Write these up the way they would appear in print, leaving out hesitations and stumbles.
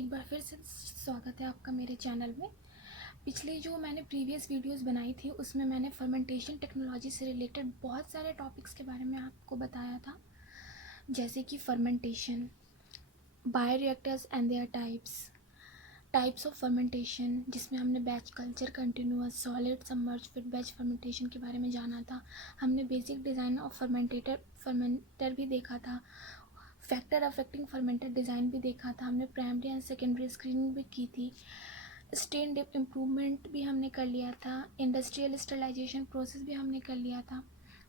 एक बार फिर से स्वागत है आपका मेरे चैनल में। पिछली जो मैंने प्रीवियस वीडियोस बनाई थी उसमें मैंने फर्मेंटेशन टेक्नोलॉजी से रिलेटेड बहुत सारे टॉपिक्स के बारे में आपको बताया था, जैसे कि fermentation, bioreactors and there types of fermentation, जिसमें हमने batch culture, continuous, solid, submerge, फिर बैच फर्मेंटेशन के बारे में जाना था। हमने बेसिक डिज़ाइन ऑफ फर्मेंटर भी देखा था, फैक्टर अफेक्टिंग फर्मेंटर डिज़ाइन भी देखा था, हमने प्राइमरी एंड सेकेंडरी स्क्रीनिंग भी की थी, स्टेन डिप इम्प्रूवमेंट भी हमने कर लिया था, इंडस्ट्रियल स्टरलाइजेशन प्रोसेस भी हमने कर लिया था,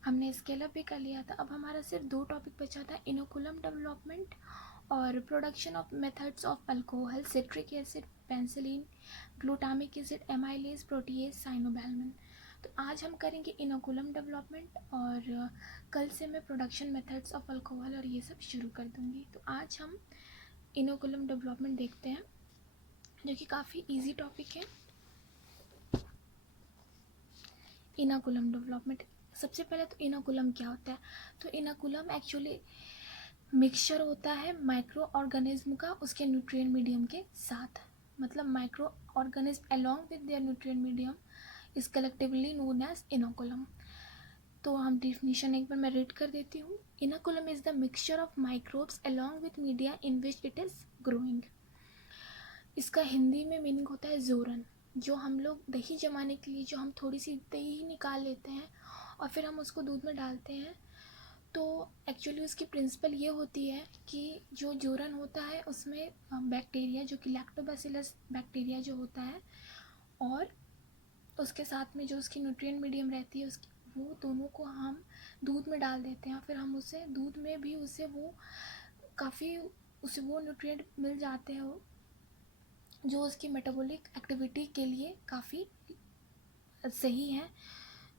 हमने स्केल अप भी कर लिया था। अब हमारा सिर्फ 2 टॉपिक बचा था, इनोकुलम डेवलपमेंट और production of methods of alcohol, citric acid, penicillin, glutamic acid, amylase, protease, cyanocobalamin. तो आज हम करेंगे इनोकुलम डेवलपमेंट और कल से मैं प्रोडक्शन मेथड्स ऑफ अल्कोहल और ये सब शुरू कर दूँगी। तो आज हम इनोकुलम डेवलपमेंट देखते हैं, जो कि काफ़ी इजी टॉपिक है। इनोकुलम डेवलपमेंट, सबसे पहले तो इनोकुलम क्या होता है? तो इनोकुलम एक्चुअली मिक्सचर होता है माइक्रो ऑर्गेनिज्म का उसके न्यूट्रिएंट मीडियम के साथ, मतलब micro organism along with their nutrient medium is collectively known as inoculum. तो हम डिफिनीशन एक बार मैं रीड कर देती हूँ। Inoculum is the mixture of microbes along with media in which it is growing. इसका हिंदी में मीनिंग होता है जोरन। जो हम लोग दही जमाने के लिए जो हम थोड़ी सी दही निकाल लेते हैं और फिर हम उसको दूध में डालते हैं, तो एक्चुअली उसकी प्रिंसिपल ये होती है कि जो जोरन होता है उसमें बैक्टीरिया, जो कि लैक्टोबैसिलस बैक्टीरिया जो होता है, और उसके साथ में जो उसकी न्यूट्रिएंट मीडियम रहती है उसकी, वो दोनों को हम दूध में डाल देते हैं। फिर हम उसे दूध में भी उसे वो काफ़ी उसे वो न्यूट्रिएंट मिल जाते हैं जो उसकी मेटाबॉलिक एक्टिविटी के लिए काफ़ी सही है,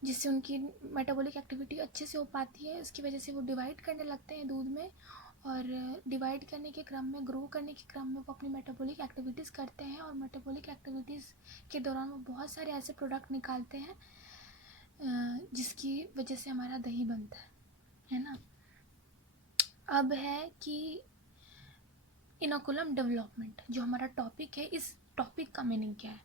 जिससे उनकी मेटाबॉलिक एक्टिविटी अच्छे से हो पाती है। उसकी वजह से वो डिवाइड करने लगते हैं दूध में, और डिवाइड करने के क्रम में, ग्रो करने के क्रम में वो अपनी मेटाबॉलिक एक्टिविटीज़ करते हैं, और मेटाबॉलिक एक्टिविटीज़ के दौरान वो बहुत सारे ऐसे प्रोडक्ट निकालते हैं जिसकी वजह से हमारा दही बनता है ना। अब है कि इनोकुलम डेवलपमेंट, जो हमारा टॉपिक है, इस टॉपिक का मीनिंग क्या है?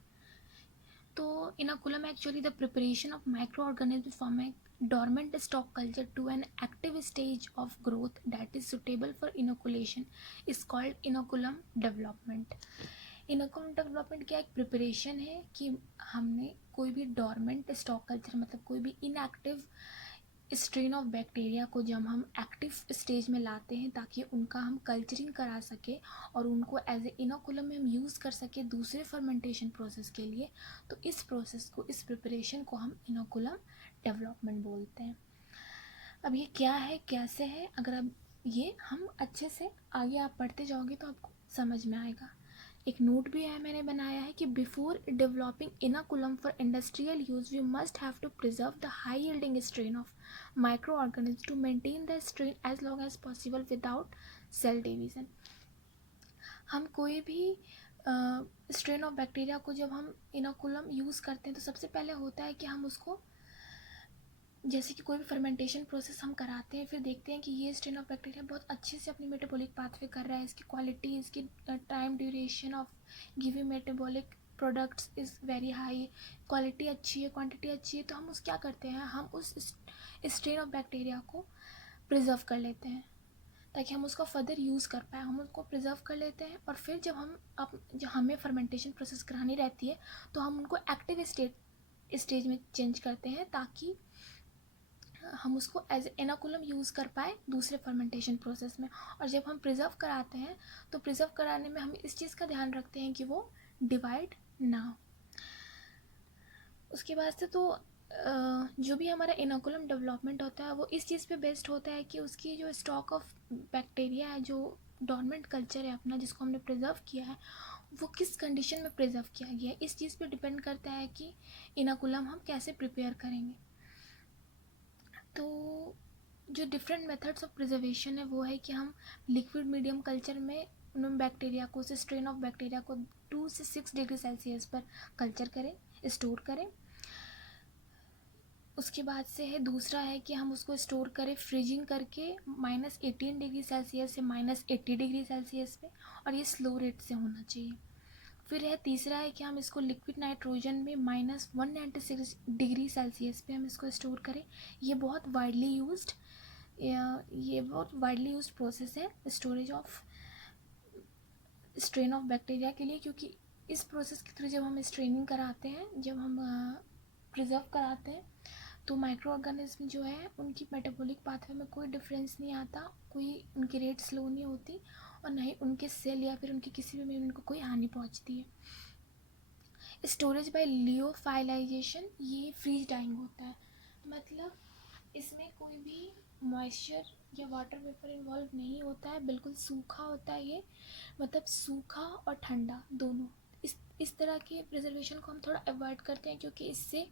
तो inoculum actually the preparation of micro organism from A dormant stock culture to an active stage of growth that is suitable for inoculation is called inoculum development. Inoculum development क्या एक preparation है कि हमने कोई भी डॉर्मेंट स्टॉक कल्चर, मतलब कोई भी इनएक्टिव स्ट्रेन ऑफ बैक्टीरिया को जब हम एक्टिव स्टेज में लाते हैं ताकि उनका हम कल्चरिंग करा सके और उनको एज ए इनोकुलम में हम यूज़ कर सके दूसरे फर्मेंटेशन प्रोसेस के लिए, तो इस प्रोसेस को, इस प्रिपरेशन को हम इनोकुलम डेवलपमेंट बोलते हैं। अब ये क्या है, कैसे है, अगर अब ये हम अच्छे से आगे आप पढ़ते जाओगे तो आपको समझ में आएगा। एक नोट भी है मैंने बनाया है कि before developing inoculum for industrial use we must have to preserve the high yielding strain of micro organism to maintain the strain as long as possible without cell division. हम कोई भी स्ट्रेन ऑफ बैक्टीरिया को जब हम inoculum use करते हैं तो सबसे पहले होता है कि हम उसको, जैसे कि कोई भी फर्मेंटेशन प्रोसेस हम कराते हैं, फिर देखते हैं कि ये स्ट्रेन ऑफ बैक्टीरिया बहुत अच्छे से अपनी मेटाबॉलिक पाथवे कर रहा है, इसकी क्वालिटी, इसकी time duration of giving metabolic products is very high, quality अच्छी है, क्वांटिटी अच्छी है, तो हम उस क्या करते हैं, हम उस स्ट्रेन ऑफ बैक्टीरिया को प्रिजर्व कर लेते हैं ताकि हम उसका फर्दर यूज़ कर पाए। हम उसको प्रिजर्व कर लेते हैं और फिर जब हमें फर्मेंटेशन प्रोसेस करानी रहती है तो हम उनको एक्टिव स्टेज में चेंज करते हैं ताकि हम उसको एज इनोकुलम यूज़ कर पाए दूसरे फर्मेंटेशन प्रोसेस में। और जब हम प्रिजर्व कराते हैं तो प्रिजर्व कराने में हम इस चीज़ का ध्यान रखते हैं कि वो डिवाइड ना हो। उसके बाद से तो जो भी हमारा इनोकुलम डेवलपमेंट होता है वो इस चीज़ पे बेस्ड होता है कि उसकी जो स्टॉक ऑफ बैक्टीरिया है, जो डॉर्मेंट कल्चर है अपना, जिसको हमने प्रिजर्व किया है, वो किस कंडीशन में प्रिजर्व किया गया है, इस चीज़ पे डिपेंड करता है कि इनोकुलम हम कैसे प्रिपेयर करेंगे। तो जो डिफरेंट मेथड्स ऑफ प्रिजर्वेशन है वो है कि हम लिक्विड मीडियम कल्चर में उन बैक्टीरिया को, उस स्ट्रेन ऑफ बैक्टीरिया को 2 से 6 डिग्री सेल्सियस पर कल्चर करें, स्टोर करें। उसके बाद से है दूसरा है कि हम उसको स्टोर करें फ्रीजिंग करके -18 डिग्री सेल्सियस से -80 डिग्री सेल्सियस पे, और ये स्लो रेट से होना चाहिए। फिर है तीसरा है कि हम इसको लिक्विड नाइट्रोजन में -196 डिग्री सेल्सियस पे हम इसको स्टोर करें। ये बहुत वाइडली यूज्ड प्रोसेस है storage of strain of bacteria के लिए, क्योंकि इस प्रोसेस के थ्रू जब हम स्ट्रेनिंग कराते हैं, जब हम प्रिजर्व कराते हैं, तो माइक्रो ऑर्गेनिज्म जो है उनकी मेटाबॉलिक पाथवे में कोई डिफरेंस नहीं आता, कोई उनकी रेट स्लो नहीं होती, और ना ही उनके सेल या फिर उनकी किसी भी मेम्ब्रेन को कोई हानि पहुंचती है। स्टोरेज बाय लियोफाइलाइजेशन, ये फ्रीज डाइंग होता है, मतलब इसमें कोई भी मॉइस्चर या वाटर वेपर इन्वॉल्व नहीं होता है, बिल्कुल सूखा होता है ये, मतलब सूखा और ठंडा दोनों। इस तरह के प्रिजर्वेशन को हम थोड़ा अवॉइड करते हैं, क्योंकि इससे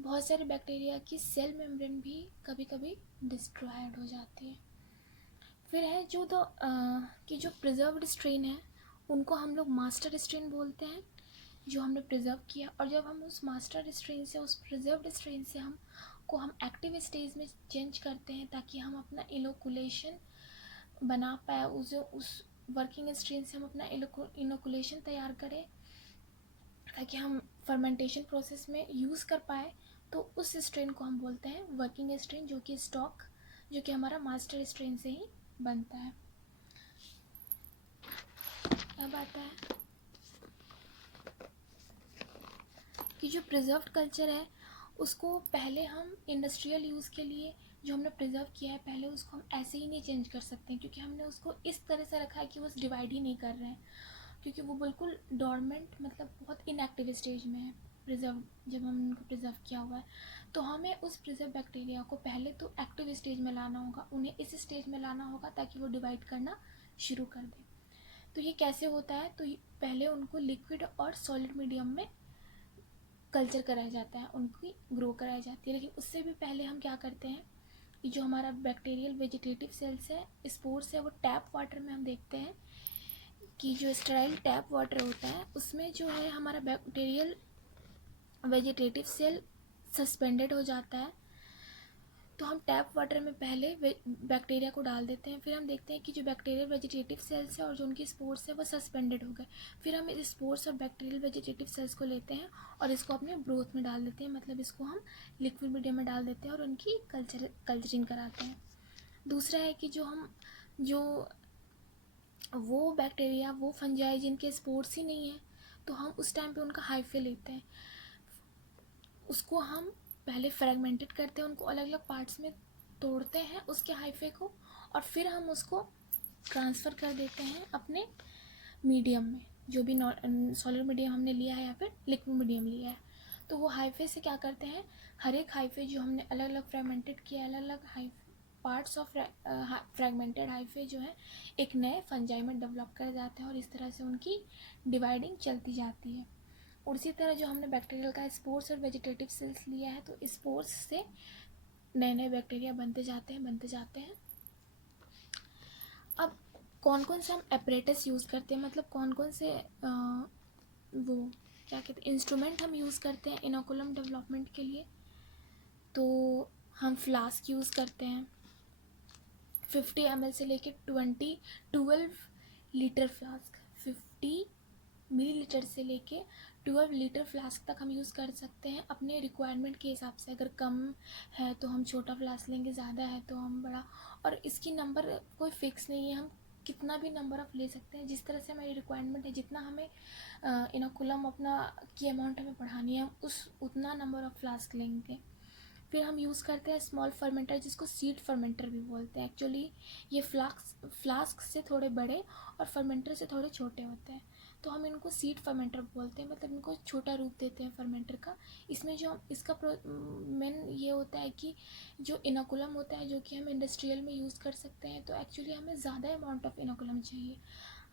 बहुत सारे बैक्टीरिया की सेल मेम्ब्रेन भी कभी कभी डिस्ट्रॉयड हो जाती है। फिर है जो प्रिजर्व्ड स्ट्रेन है उनको हम लोग मास्टर स्ट्रेन बोलते हैं, जो हमने प्रिजर्व किया। और जब हम उस मास्टर स्ट्रेन से, उस प्रिजर्व्ड स्ट्रेन से हम एक्टिव स्टेज में चेंज करते हैं, ताकि हम अपना इनोकुलेशन बना पाए, उस वर्किंग स्ट्रेन से हम अपना इनोकुलेशन तैयार करें, ताकि हम फर्मेंटेशन प्रोसेस में यूज़ कर पाए। तो उस स्ट्रेन को हम बोलते हैं वर्किंग स्ट्रेन, जो कि हमारा मास्टर स्ट्रेन से ही बनता है। अब आता है कि जो प्रिजर्व्ड कल्चर है उसको पहले हम इंडस्ट्रियल यूज़ के लिए जो हमने प्रिजर्व किया है, पहले उसको हम ऐसे ही नहीं चेंज कर सकते हैं, क्योंकि हमने उसको इस तरह से रखा है कि वो डिवाइड ही नहीं कर रहे हैं, क्योंकि वो बिल्कुल डॉर्मेंट, मतलब बहुत इनएक्टिव स्टेज में है प्रिजर्व। जब हम उनको प्रिजर्व किया हुआ है, तो हमें उस प्रिजर्व बैक्टीरिया को पहले तो एक्टिव स्टेज में लाना होगा, उन्हें इस स्टेज में लाना होगा ताकि वो डिवाइड करना शुरू कर दें। तो ये कैसे होता है, तो पहले उनको लिक्विड और सॉलिड मीडियम में कल्चर कराया जाता है, उनकी ग्रो कराई जाती है। लेकिन उससे भी पहले हम क्या करते हैं कि जो हमारा बैक्टीरियल वेजिटेटिव सेल्स है, स्पोर्स है, वो टैप वाटर में हम देखते हैं कि जो स्टेराइल टैप वाटर होता है उसमें जो है हमारा बैक्टीरियल वेजिटेटिव सेल सस्पेंडेड हो जाता है। तो हम टैप वाटर में पहले बैक्टीरिया को डाल देते हैं, फिर हम देखते हैं कि जो बैक्टीरियल वेजिटेटिव सेल्स है और जो उनकी स्पोर्स है वो सस्पेंडेड हो गए। फिर हम इस स्पोर्स और बैक्टीरियल वेजिटेटिव सेल्स को लेते हैं और इसको अपने ब्रोथ में डाल देते हैं, मतलब इसको हम लिक्विड मीडियम में डाल देते हैं और उनकी कल्चरिंग कराते हैं। दूसरा है कि वो बैक्टीरिया, वो फंजाई जिनके स्पोर्स ही नहीं है, तो हम उस टाइम पे उनका हाइफे लेते हैं, उसको हम पहले फ्रेगमेंटेड करते हैं, उनको अलग अलग पार्ट्स में तोड़ते हैं उसके हाइफे को, और फिर हम उसको ट्रांसफ़र कर देते हैं अपने मीडियम में, जो भी सॉलिड मीडियम हमने लिया है या फिर लिक्विड मीडियम लिया है। तो वो हाइफे से क्या करते हैं, हर एक हाइफे जो हमने अलग अलग फ्रेगमेंटेड किया, अलग अलग पार्ट्स ऑफ फ्रेगमेंटेड हाइफे जो है एक नए फंजाई में डेवलप कर जाते हैं, और इस तरह से उनकी डिवाइडिंग चलती जाती है। और इसी तरह जो हमने बैक्टीरियल का स्पोर्स और वेजिटेटिव सेल्स लिया है, तो स्पोर्स से नए नए बैक्टीरिया बनते जाते हैं। अब कौन कौन से हम एपरेटस यूज़ करते हैं, मतलब कौन कौन से वो क्या कहते हैं इंस्ट्रूमेंट हम यूज़ करते हैं इनोकुलम डेवलपमेंट के लिए। तो हम फ्लास्क यूज़ करते हैं, 50 ml से लेके 12 लीटर फ्लास्क, 50 मिलीलीटर से लेके 12 लीटर फ्लास्क तक हम यूज़ कर सकते हैं अपने रिक्वायरमेंट के हिसाब से। अगर कम है तो हम छोटा फ्लास्क लेंगे, ज़्यादा है तो हम बड़ा, और इसकी नंबर कोई फ़िक्स नहीं है, हम कितना भी नंबर ऑफ़ ले सकते हैं, जिस तरह से हमारी रिक्वायरमेंट है, जितना हमें इनोकुलम अपना की अमाउंट हमें बढ़ानी है, हम उतना नंबर ऑफ़ फ्लास्क लेंगे। फिर हम यूज़ करते हैं स्मॉल फर्मेंटर, जिसको सीड फर्मेंटर भी बोलते हैं। एक्चुअली ये फ्लास्क से थोड़े बड़े और फर्मेंटर से थोड़े छोटे होते हैं, तो हम इनको सीड फर्मेंटर बोलते हैं, मतलब इनको छोटा रूप देते हैं फर्मेंटर का। इसमें जो इसका मेन ये होता है कि जो इनोकुलम होता है, जो कि हम इंडस्ट्रियल में यूज़ कर सकते हैं, तो एक्चुअली हमें ज़्यादा अमाउंट ऑफ इनोकुलम चाहिए।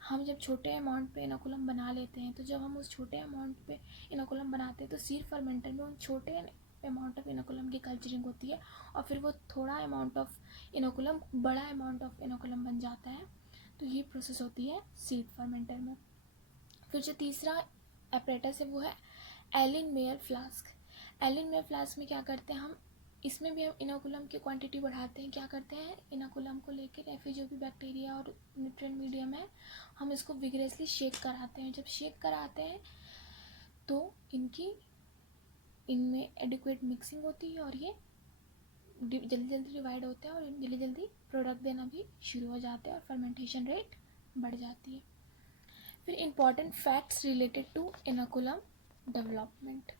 हम जब छोटे अमाउंट पे इनोकुलम बना लेते हैं, तो जब हम उस छोटे अमाउंट पे इनोकुलम बनाते हैं, तो सीड फर्मेंटर में उन छोटे अमाउंट ऑफ इनोकुलम की कल्चरिंग होती है, और फिर वो थोड़ा अमाउंट ऑफ इनोकुलम बड़ा अमाउंट ऑफ इनोकुलम बन जाता है। तो ये प्रोसेस होती है सीड फर्मेंटर में। फिर जो तीसरा एपरेटस है वो है Erlenmeyer flask. Erlenmeyer flask में क्या करते हैं, हम इसमें भी हम इनोकुलम की क्वांटिटी बढ़ाते हैं। क्या करते हैं, इनोकुलम को लेकर या फिर जो भी बैक्टीरिया और न्यूट्रिएंट मीडियम है, हम इसको विगरसली शेक कराते हैं। जब शेक कराते हैं तो इनमें एडिक्वेट मिक्सिंग होती है और ये जल्दी जल्दी डिवाइड होते हैं और जल्दी जल्दी प्रोडक्ट देना भी शुरू हो जाते हैं और फर्मेंटेशन रेट बढ़ जाती है। फिर important facts related to inoculum development.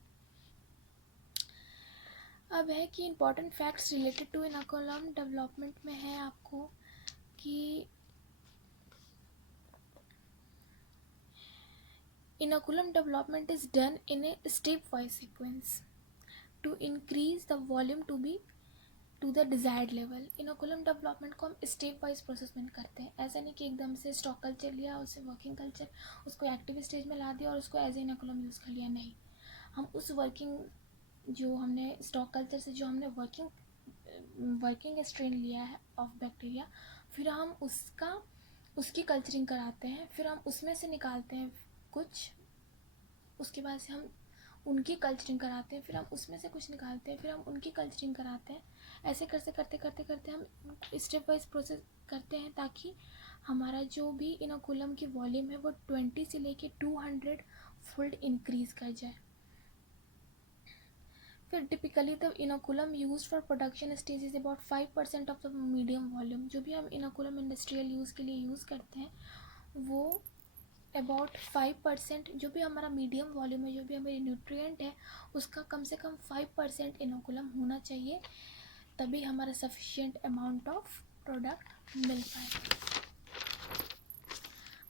अब है कि important facts related to inoculum development में है आपको कि inoculum development is done in a stepwise sequence to increase the volume to the desired level। Inoculum development को हम स्टेप वाइज प्रोसेस में करते हैं। ऐसा नहीं कि एकदम से स्टॉक कल्चर लिया, उससे वर्किंग कल्चर, उसको एक्टिव स्टेज में ला दिया और उसको एज ए इनोकुलम यूज़ कर लिया। नहीं, हम उस जो हमने स्टॉक कल्चर से जो हमने वर्किंग स्ट्रेन लिया है ऑफ बैक्टीरिया, फिर हम उसकी कल्चरिंग कराते हैं, फिर हम उसमें से निकालते हैं कुछ, उसके बाद से हम उनकी कल्चरिंग कराते हैं, फिर हम उसमें से कुछ निकालते हैं, फिर हम उनकी कल्चरिंग कराते हैं। ऐसे करते हम स्टेप वाइज प्रोसेस करते हैं ताकि हमारा जो भी इनोकुलम की वॉल्यूम है वो 20 से लेके 200 फोल्ड इंक्रीज कर जाए। फिर typically the inoculum use for production stage is about 5% of the medium volume. जो भी हम इनोकुलम इंडस्ट्रियल यूज़ के लिए यूज़ करते हैं वो अबाउट 5%, जो भी हमारा मीडियम वॉल्यूम है, जो भी हमारी न्यूट्रिएंट है, उसका कम से कम 5% इनोकुलम होना चाहिए, तभी हमारा सफिशिएंट अमाउंट ऑफ प्रोडक्ट मिल पाए।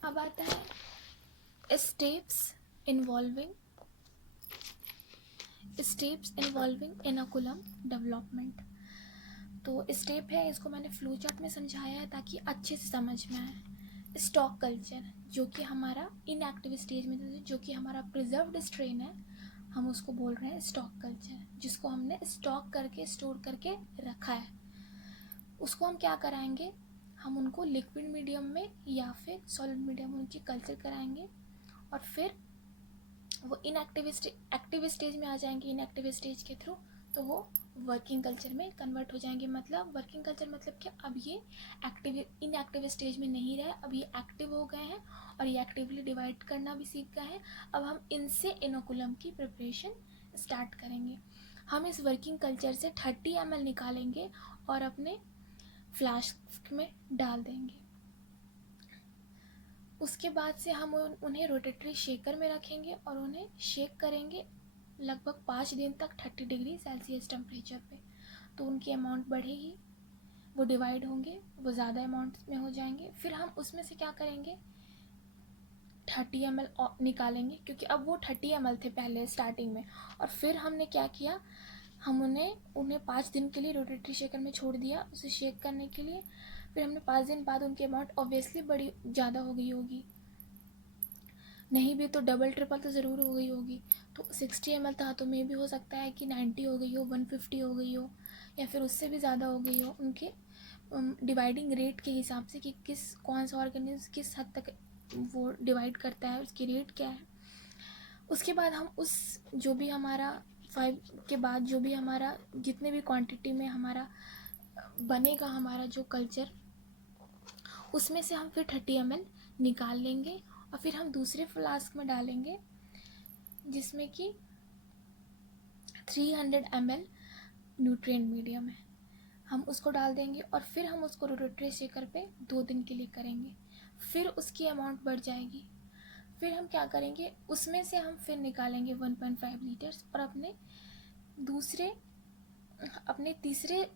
अब आता है स्टेप्स इन्वॉल्विंग इनोकुलम डेवलपमेंट। तो स्टेप है, इसको मैंने फ्लो चार्ट में समझाया है ताकि अच्छे से समझ में आए। स्टॉक कल्चर, जो कि हमारा इनएक्टिव स्टेज में, जो कि हमारा प्रिजर्व्ड स्ट्रेन है, हम उसको बोल रहे हैं स्टॉक कल्चर, जिसको हमने स्टॉक करके स्टोर करके रखा है। उसको हम क्या कराएंगे, हम उनको लिक्विड मीडियम में या फिर सॉलिड मीडियम में उनकी कल्चर कराएंगे और फिर वो एक्टिव स्टेज में आ जाएंगे। इनएक्टिव स्टेज के थ्रू तो वो वर्किंग कल्चर में कन्वर्ट हो जाएंगे। मतलब वर्किंग कल्चर मतलब क्या, अब ये इनएक्टिव स्टेज में नहीं रहे, अब ये एक्टिव हो गए हैं और ये एक्टिवली डिवाइड करना भी सीख गए हैं। अब हम इनसे इनोकुलम की प्रिपरेशन स्टार्ट करेंगे। हम इस वर्किंग कल्चर से 30 ml निकालेंगे और अपने फ्लास्क में डाल देंगे। उसके बाद से हम उन्हें रोटेटरी शेकर में रखेंगे और उन्हें शेक करेंगे लगभग 5 दिन तक 30 डिग्री सेल्सियस टेम्परेचर पे। तो उनकी अमाउंट बढ़ेगी, वो डिवाइड होंगे, वो ज़्यादा अमाउंट में हो जाएंगे। फिर हम उसमें से क्या करेंगे, 30 ml निकालेंगे, क्योंकि अब वो 30 ml थे पहले स्टार्टिंग में। और फिर हमने क्या किया, हम उन्हें 5 दिन के लिए रोटेटरी शेकर में छोड़ दिया उसे शेक करने के लिए। फिर हमने 5 दिन बाद उनकी अमाउंट ऑब्वियसली बड़ी ज़्यादा हो गई होगी, नहीं भी तो डबल ट्रिपल तो ज़रूर हो गई होगी। तो 60 ml था तो मे भी हो सकता है कि 90 हो गई हो, 150 हो गई हो, या फिर उससे भी ज़्यादा हो गई हो। उनके डिवाइडिंग रेट के हिसाब से कि कौन सा ऑर्गेनिज्म किस हद तक वो डिवाइड करता है, उसकी रेट क्या है। उसके बाद हम जो भी हमारा 5 के बाद जो भी हमारा जितने भी क्वांटिटी में हमारा बनेगा हमारा जो कल्चर, उसमें से हम फिर 30 ml निकाल लेंगे और फिर हम दूसरे फ्लास्क में डालेंगे जिसमें कि 300 ml न्यूट्रिएंट मीडियम है। हम उसको डाल देंगे और फिर हम उसको रोटेटरी शेकर पे 2 दिन के लिए करेंगे। फिर उसकी अमाउंट बढ़ जाएगी। फिर हम क्या करेंगे, उसमें से हम फिर निकालेंगे 1.5 लीटर्स और अपने तीसरे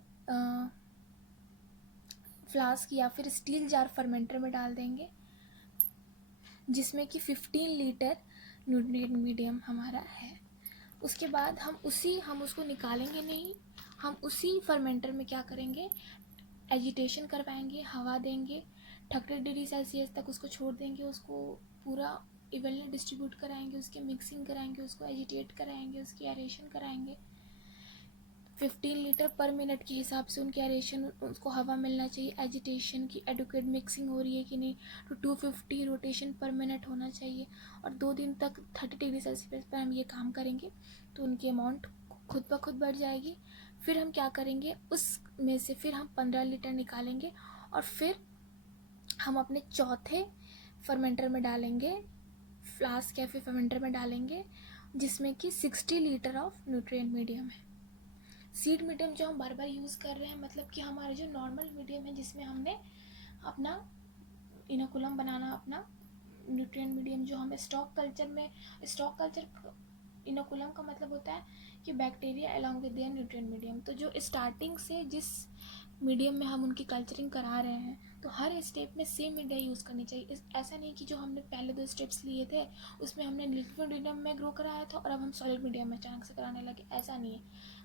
फ्लास्क या फिर स्टील जार फर्मेंटर में डाल देंगे, जिसमें कि 15 लीटर न्यूट्रिएंट मीडियम हमारा है। उसके बाद हम उसको निकालेंगे नहीं, हम उसी फर्मेंटर में क्या करेंगे, एजिटेशन करवाएंगे, हवा देंगे, 30 डिग्री सेल्सियस तक उसको छोड़ देंगे, उसको पूरा इवनली डिस्ट्रीब्यूट कराएंगे, उसकी मिक्सिंग कराएंगे, उसको एजिटेट कराएंगे, उसकी एरेशन कराएंगे। 15 लीटर पर मिनट के हिसाब से उनकी एरेशन, उसको हवा मिलना चाहिए, एजिटेशन की एडुकेट मिक्सिंग हो रही है कि नहीं, तो 250 रोटेशन पर मिनट होना चाहिए। और 2 दिन तक 30 डिग्री सेल्सियस पर हम ये काम करेंगे तो उनकी अमाउंट खुद ब खुद बढ़ जाएगी। फिर हम क्या करेंगे, उसमें से फिर हम 15 लीटर निकालेंगे और फिर हम अपने चौथे फर्मेंटर में डालेंगे, फ्लास्क या फिर फर्मेंटर में डालेंगे, जिसमें कि 60 लीटर ऑफ न्यूट्रिएंट मीडियम है। सीड मीडियम जो हम बार बार यूज़ कर रहे हैं, मतलब कि हमारा जो नॉर्मल मीडियम है जिसमें हमने अपना इनोकुलम बनाना, अपना न्यूट्रिएंट मीडियम जो हमें स्टॉक कल्चर इनोकुलम का मतलब होता है कि bacteria along with their nutrient medium. तो जो स्टार्टिंग से जिस मीडियम में हम उनकी कल्चरिंग करा रहे हैं, तो हर स्टेप में सेम मीडिया यूज़ करनी चाहिए। ऐसा नहीं कि जो हमने पहले 2 स्टेप्स लिए थे उसमें हमने लिक्विड मीडियम में ग्रो कराया था और अब हम सॉलिड मीडियम में अचानक से कराने लगे, ऐसा नहीं है।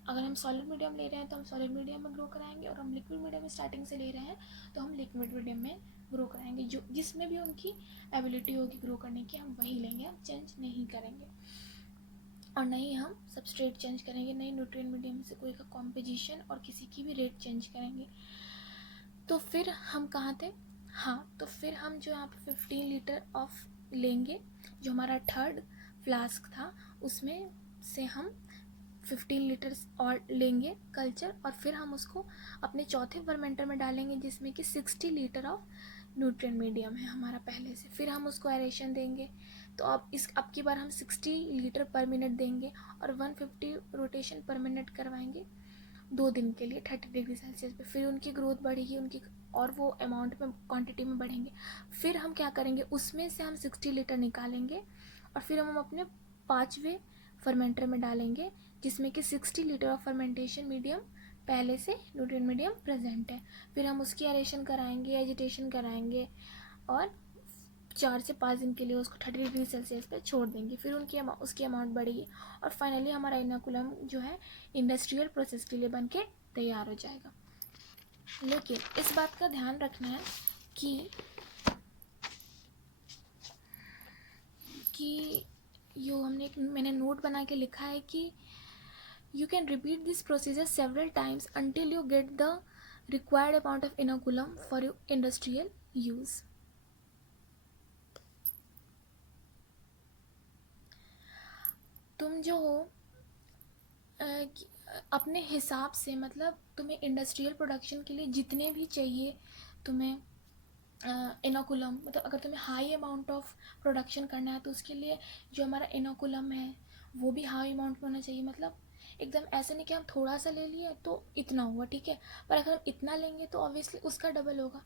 अगर हम सॉलिड मीडियम ले रहे हैं तो हम सॉलिड मीडियम में ग्रो कराएंगे, और हम लिक्विड मीडियम में स्टार्टिंग से ले रहे हैं तो हम लिक्विड मीडियम में ग्रो कराएंगे। जो जिसमें भी उनकी एबिलिटी होगी ग्रो करने की, हम वही लेंगे, हम चेंज नहीं करेंगे। और नहीं हम सबस्ट्रेट चेंज करेंगे, नहीं न्यूट्रिएंट मीडियम से कोई का कॉम्पोजिशन और किसी की भी रेट चेंज करेंगे। तो फिर हम कहाँ थे, हाँ, तो फिर हम जो यहाँ पे 15 लीटर ऑफ लेंगे, जो हमारा थर्ड फ्लास्क था उसमें से हम 15 लीटर्स और लेंगे कल्चर, और फिर हम उसको अपने चौथे फर्मेंटर में डालेंगे जिसमें कि 60 लीटर ऑफ न्यूट्रिएंट मीडियम है हमारा पहले से। फिर हम उसको एरेशन देंगे, तो अब की बार हम 60 लीटर पर मिनट देंगे और 150 रोटेशन पर मिनट करवाएंगे 2 दिन के लिए 30 डिग्री सेल्सियस पे। फिर उनकी ग्रोथ बढ़ेगी, उनकी और वो अमाउंट में, क्वांटिटी में बढ़ेंगे। फिर हम क्या करेंगे, उसमें से हम 60 लीटर निकालेंगे और फिर हम अपने 5वें फर्मेंटर में डालेंगे जिसमें कि 60 लीटर ऑफ फर्मेंटेशन मीडियम पहले से न्यूट्रिएंट मीडियम प्रेजेंट है। फिर हम उसकी एरेशन कराएंगे, एजिटेशन कराएंगे और 4 से 5 दिन के लिए उसको 30 डिग्री सेल्सियस पे छोड़ देंगे। फिर उसकी अमाउंट बढ़ेगी और फाइनली हमारा इनोकुलम जो है इंडस्ट्रियल प्रोसेस के लिए बन के तैयार हो जाएगा। लेकिन इस बात का ध्यान रखना है कि मैंने नोट बना के लिखा है कि you can repeat this procedure several times until you get the required amount of inoculum for your industrial use. तुम जो हो अपने हिसाब से, मतलब तुम्हें इंडस्ट्रियल प्रोडक्शन के लिए जितने भी चाहिए तुम्हें इनोकुलम, मतलब अगर तुम्हें हाई अमाउंट ऑफ प्रोडक्शन करना है तो उसके लिए जो हमारा इनोकुलम है वो भी हाई अमाउंट में होना चाहिए। मतलब एकदम ऐसे नहीं कि हम थोड़ा सा ले लिए तो इतना हुआ, ठीक है, पर अगर हम इतना लेंगे तो ऑब्वियसली उसका डबल होगा।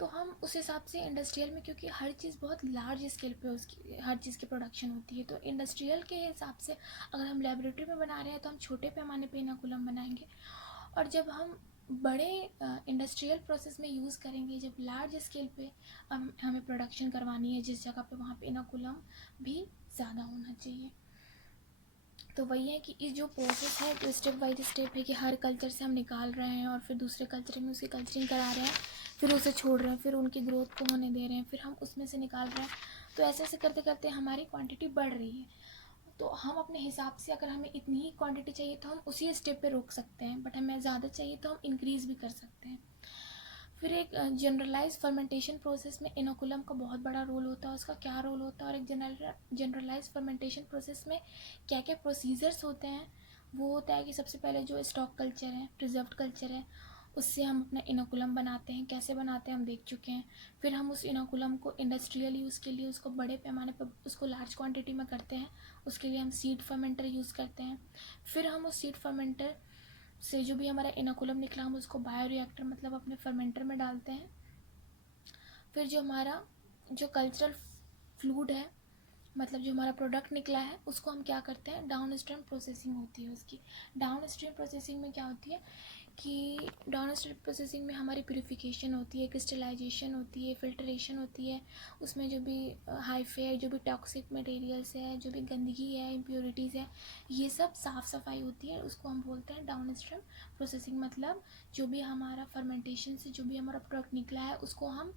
तो हम उस हिसाब से इंडस्ट्रियल में, क्योंकि हर चीज़ बहुत लार्ज स्केल पे उसकी हर चीज़ की प्रोडक्शन होती है, तो इंडस्ट्रियल के हिसाब से अगर हम लेबोरेटरी में बना रहे हैं तो हम छोटे पैमाने पे इनोकुलम बनाएंगे, और जब हम बड़े इंडस्ट्रियल प्रोसेस में यूज़ करेंगे, जब लार्ज स्केल पे हमें प्रोडक्शन करवानी है जिस जगह पे, वहाँ पे इनोकुलम भी ज़्यादा होना चाहिए। तो वही है कि इस जो प्रोसेस है, जो स्टेप बाय स्टेप है कि हर कल्चर से हम निकाल रहे हैं और फिर दूसरे कल्चर में उसकी कल्चरिंग करा रहे हैं, फिर उसे छोड़ रहे हैं, फिर उनकी ग्रोथ को होने दे रहे हैं, फिर हम उसमें से निकाल रहे हैं। तो ऐसे ऐसे करते करते हमारी क्वांटिटी बढ़ रही है। तो हम अपने हिसाब से, अगर हमें इतनी ही क्वांटिटी चाहिए तो हम उसी स्टेप पे रोक सकते हैं, बट हमें ज़्यादा चाहिए तो हम इंक्रीज़ भी कर सकते हैं। फिर एक जनरलाइज फर्मेंटेशन प्रोसेस में इनोकुलम का बहुत बड़ा रोल होता है, उसका क्या रोल होता है, और एक जनरलाइज फर्मेंटेशन प्रोसेस में क्या क्या प्रोसीजर्स होते हैं। वो होता है कि सबसे पहले जो स्टॉक कल्चर है, प्रिजर्व्ड कल्चर है, उससे हम अपना इनोकुलम बनाते हैं। कैसे बनाते हैं हम देख चुके हैं। फिर हम उस इनोकुलम को इंडस्ट्रियल यूज़ के लिए उसको बड़े पैमाने पर, उसको लार्ज क्वांटिटी में करते हैं, उसके लिए हम सीड फर्मेंटर यूज़ करते हैं। फिर हम उस सीड फर्मेंटर से जो भी हमारा इनोकुलम निकला हम उसको बायोरिएक्टर, मतलब अपने फर्मेंटर में डालते हैं। फिर जो हमारा जो कल्चरल फ्लूड है, मतलब जो हमारा प्रोडक्ट निकला है, उसको हम क्या करते हैं, डाउन स्ट्रीम प्रोसेसिंग होती है उसकी। डाउन स्ट्रीम प्रोसेसिंग में क्या होती है कि डाउन स्ट्रीम प्रोसेसिंग में हमारी प्यूरिफिकेशन होती है, क्रिस्टलाइजेशन होती है, फिल्ट्रेशन होती है। उसमें जो भी हाईफे, जो भी टॉक्सिक मटेरियल्स है, जो भी गंदगी है, इम्प्योरिटीज़ है, ये सब साफ़ सफाई होती है, उसको हम बोलते हैं डाउन स्ट्रीम प्रोसेसिंग। मतलब जो भी हमारा फर्मेंटेशन से जो भी हमारा प्रोडक्ट निकला है उसको हम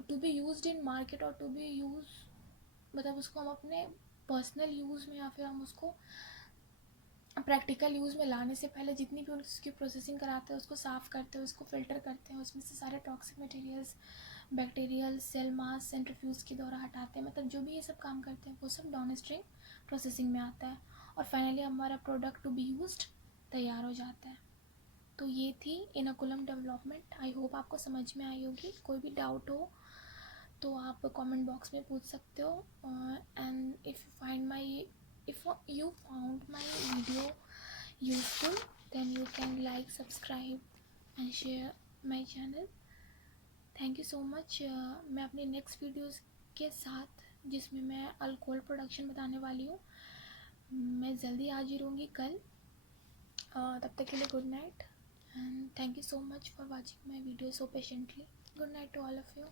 to be used in market, और टू बी यूज, मतलब उसको हम अपने पर्सनल यूज़ में या फिर हम उसको प्रैक्टिकल यूज़ में लाने से पहले जितनी भी उसकी प्रोसेसिंग कराते हैं, उसको साफ़ करते हैं, उसको फ़िल्टर करते हैं, उसमें से सारे toxic materials, bacterial cell mass centrifuge के द्वारा हटाते हैं। मतलब जो भी ये सब काम करते हैं वो सब डाउन स्ट्रीम प्रोसेसिंग में आता है। और फाइनली हमारा प्रोडक्ट टू बी यूज्ड तैयार हो जाता है। तो ये थी इनोकुलम डेवलपमेंट। आई होप आपको समझ में आई होगी। कोई भी डाउट हो तो आप कमेंट बॉक्स में पूछ सकते हो। And if you found my video useful then you can like, subscribe and share my channel. Thank you so much. मैं अपने नेक्स्ट वीडियोज़ के साथ, जिसमें मैं अल्कोहल प्रोडक्शन बताने वाली हूँ, मैं जल्दी हाजिर होंगी कल। तब तक के लिए good night and thank you so much for watching my video so patiently. Good night to all of you.